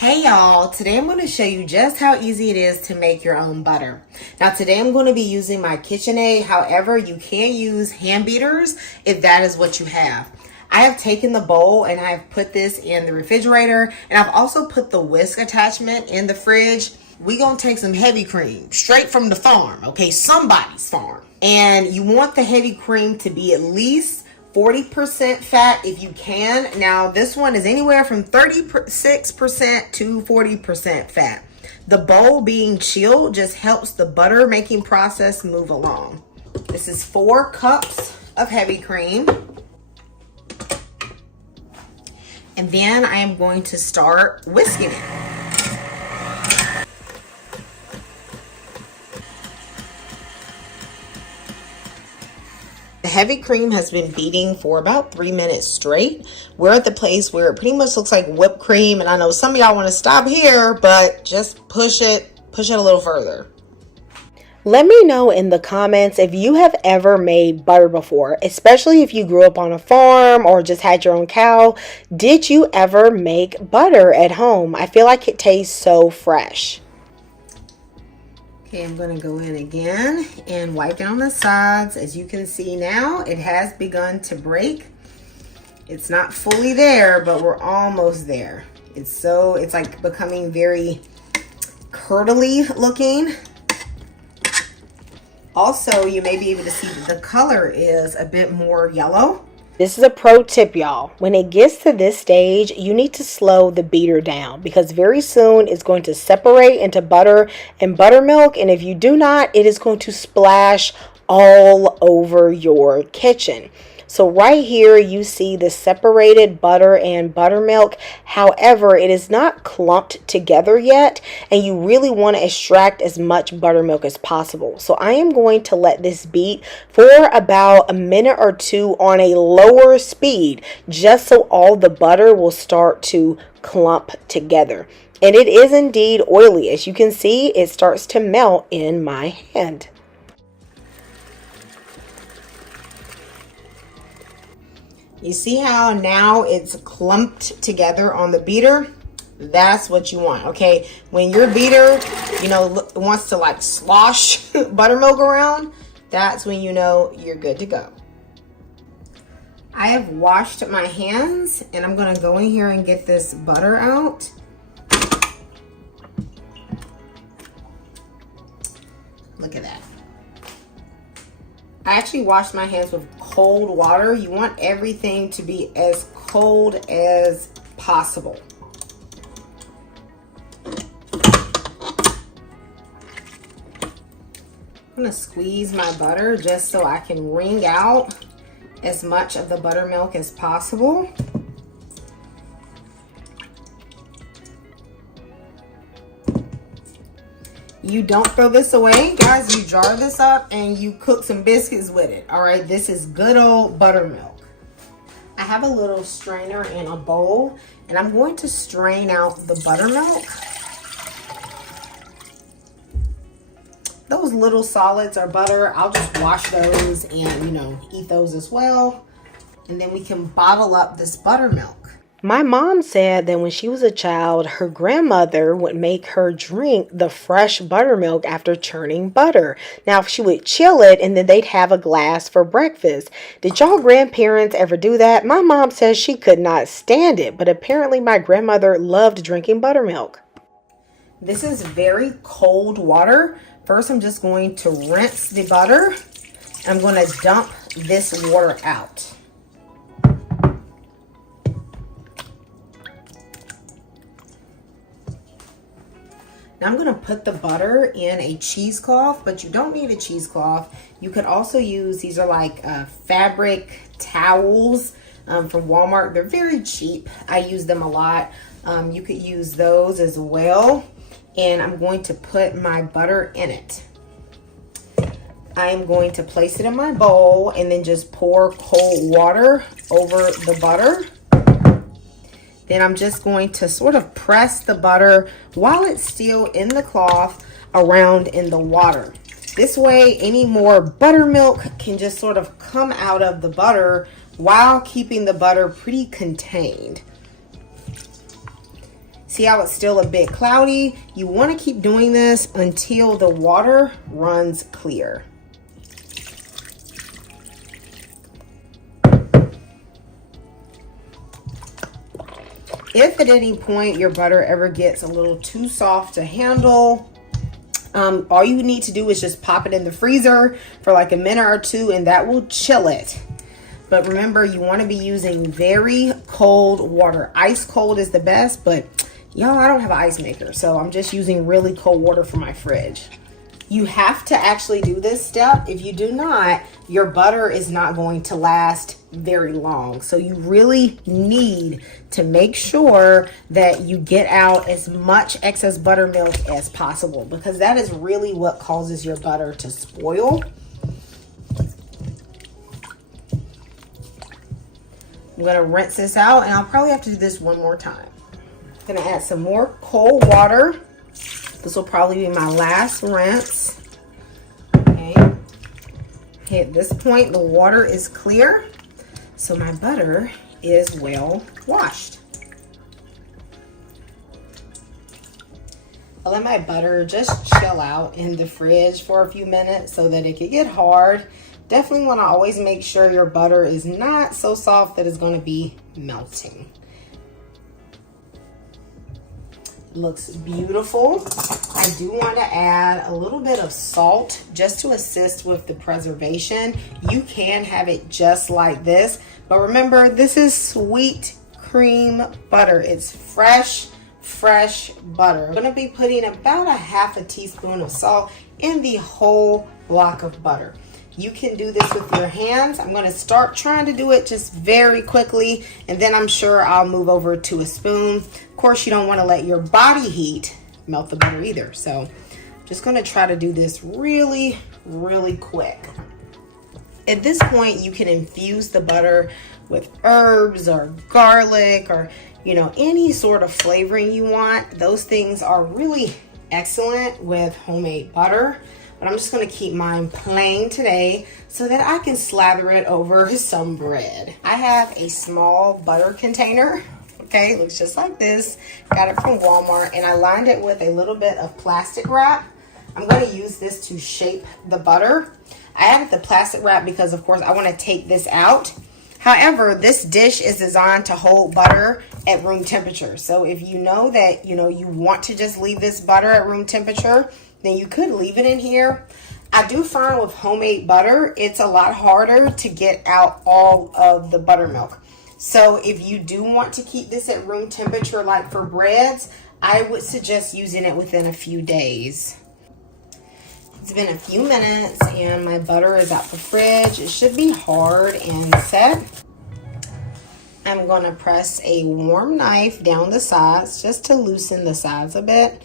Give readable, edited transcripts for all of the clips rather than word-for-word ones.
Hey y'all, today I'm going to show you just how easy it is to make your own butter. Now today I'm going to be using my KitchenAid, however you can use hand beaters if that is what you have. I have taken the bowl and I have put this in the refrigerator, and I've also put the whisk attachment in the fridge. We're going to take some heavy cream straight from the farm, okay, somebody's farm. And you want the heavy cream to be at least 40% fat if you can. Now this one is anywhere from 36% to 40% fat. The bowl being chilled just helps the butter making process move along. This is 4 cups of heavy cream. And then I am going to start whisking it. The heavy cream has been beating for about 3 minutes straight. We're at the place where it pretty much looks like whipped cream, and I know some of y'all want to stop here, but just push it a little further. Let me know in the comments if you have ever made butter before, especially if you grew up on a farm or just had your own cow. Did you ever make butter at home? I feel like it tastes so fresh. Okay, I'm going to go in again and wipe down the sides. As you can see now, it has begun to break. It's not fully there, but we're almost there. It's like becoming very curdly looking. Also, you may be able to see that the color is a bit more yellow. This is a pro tip, y'all. When it gets to this stage, you need to slow the beater down because very soon it's going to separate into butter and buttermilk. And if you do not, it is going to splash all over your kitchen. So right here, you see the separated butter and buttermilk. However, it is not clumped together yet, and you really want to extract as much buttermilk as possible. So I am going to let this beat for about a minute or two on a lower speed, just so all the butter will start to clump together. And it is indeed oily. As you can see, it starts to melt in my hand. You see how now it's clumped together on the beater? That's what you want, okay? When your beater, wants to like slosh buttermilk around, that's when you know you're good to go. I have washed my hands, and I'm gonna go in here and get this butter out. Look at that. I actually washed my hands with cold water. You want everything to be as cold as possible. I'm gonna squeeze my butter just so I can wring out as much of the buttermilk as possible. You don't throw this away, guys. You jar this up and you cook some biscuits with it. All right, this is good old buttermilk. I have a little strainer in a bowl, and I'm going to strain out the buttermilk. Those little solids are butter. I'll just wash those and, eat those as well. And then we can bottle up this buttermilk. My mom said that when she was a child, her grandmother would make her drink the fresh buttermilk after churning butter. Now, she would chill it and then they'd have a glass for breakfast. Did y'all grandparents ever do that? My mom says she could not stand it, but apparently my grandmother loved drinking buttermilk. This is very cold water. First, I'm just going to rinse the butter. I'm going to dump this water out. Now I'm going to put the butter in a cheesecloth, but you don't need a cheesecloth. You could also use, these are like fabric towels from Walmart. They're very cheap. I use them a lot. You could use those as well. And I'm going to put my butter in it. I am going to place it in my bowl and then just pour cold water over the butter. Then I'm just going to sort of press the butter while it's still in the cloth around in the water. This way, any more buttermilk can just sort of come out of the butter while keeping the butter pretty contained. See how it's still a bit cloudy? You want to keep doing this until the water runs clear. If at any point your butter ever gets a little too soft to handle, all you need to do is just pop it in the freezer for like a minute or two, and that will chill it. But remember, you want to be using very cold water. Ice cold is the best, but y'all, I don't have an ice maker, so I'm just using really cold water for my fridge. You have to actually do this step. If you do not, your butter is not going to last very long. So you really need to make sure that you get out as much excess buttermilk as possible, because that is really what causes your butter to spoil. I'm gonna rinse this out, and I'll probably have to do this one more time. I'm gonna add some more cold water. This will probably be my last rinse. Okay. At this point, the water is clear, so my butter is well washed. I'll let my butter just chill out in the fridge for a few minutes so that it can get hard. Definitely want to always make sure your butter is not so soft that it's going to be melting. Looks beautiful. I do want to add a little bit of salt just to assist with the preservation. You can have it just like this, but remember, this is sweet cream butter. It's fresh butter. I'm going to be putting about a half a teaspoon of salt in the whole block of butter. You can do this with your hands. I'm going to start trying to do it just very quickly, and then I'm sure I'll move over to a spoon. Of course, you don't want to let your body heat melt the butter either. So I'm just going to try to do this really quick. At this point, you can infuse the butter with herbs or garlic or, you know, any sort of flavoring you want. Those things are really excellent with homemade butter. But I'm just going to keep mine plain today so that I can slather it over some bread. I have a small butter container. Okay, looks just like this. Got it from Walmart, and I lined it with a little bit of plastic wrap. I'm going to use this to shape the butter. I added the plastic wrap because, of course, I want to take this out. However, this dish is designed to hold butter at room temperature. So if you know that, you want to just leave this butter at room temperature, then you could leave it in here. I do find with homemade butter, it's a lot harder to get out all of the buttermilk. So if you do want to keep this at room temperature, like for breads, I would suggest using it within a few days. It's been a few minutes and my butter is out the fridge. It should be hard and set. I'm going to press a warm knife down the sides just to loosen the sides a bit.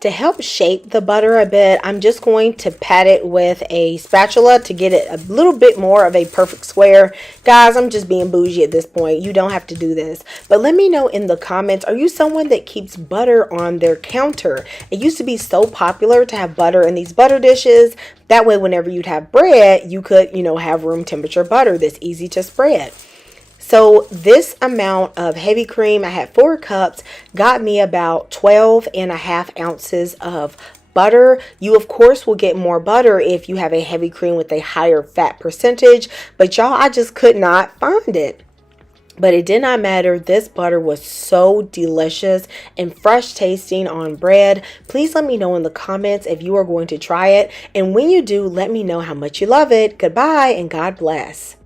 To help shape the butter a bit, I'm just going to pat it with a spatula to get it a little bit more of a perfect square. Guys, I'm just being bougie at this point. You don't have to do this. But let me know in the comments, are you someone that keeps butter on their counter? It used to be so popular to have butter in these butter dishes. That way, whenever you'd have bread, you could, have room temperature butter that's easy to spread. So this amount of heavy cream, I had 4 cups, got me about 12.5 ounces of butter. You, of course, will get more butter if you have a heavy cream with a higher fat percentage. But y'all, I just could not find it. But it did not matter. This butter was so delicious and fresh tasting on bread. Please let me know in the comments if you are going to try it. And when you do, let me know how much you love it. Goodbye and God bless.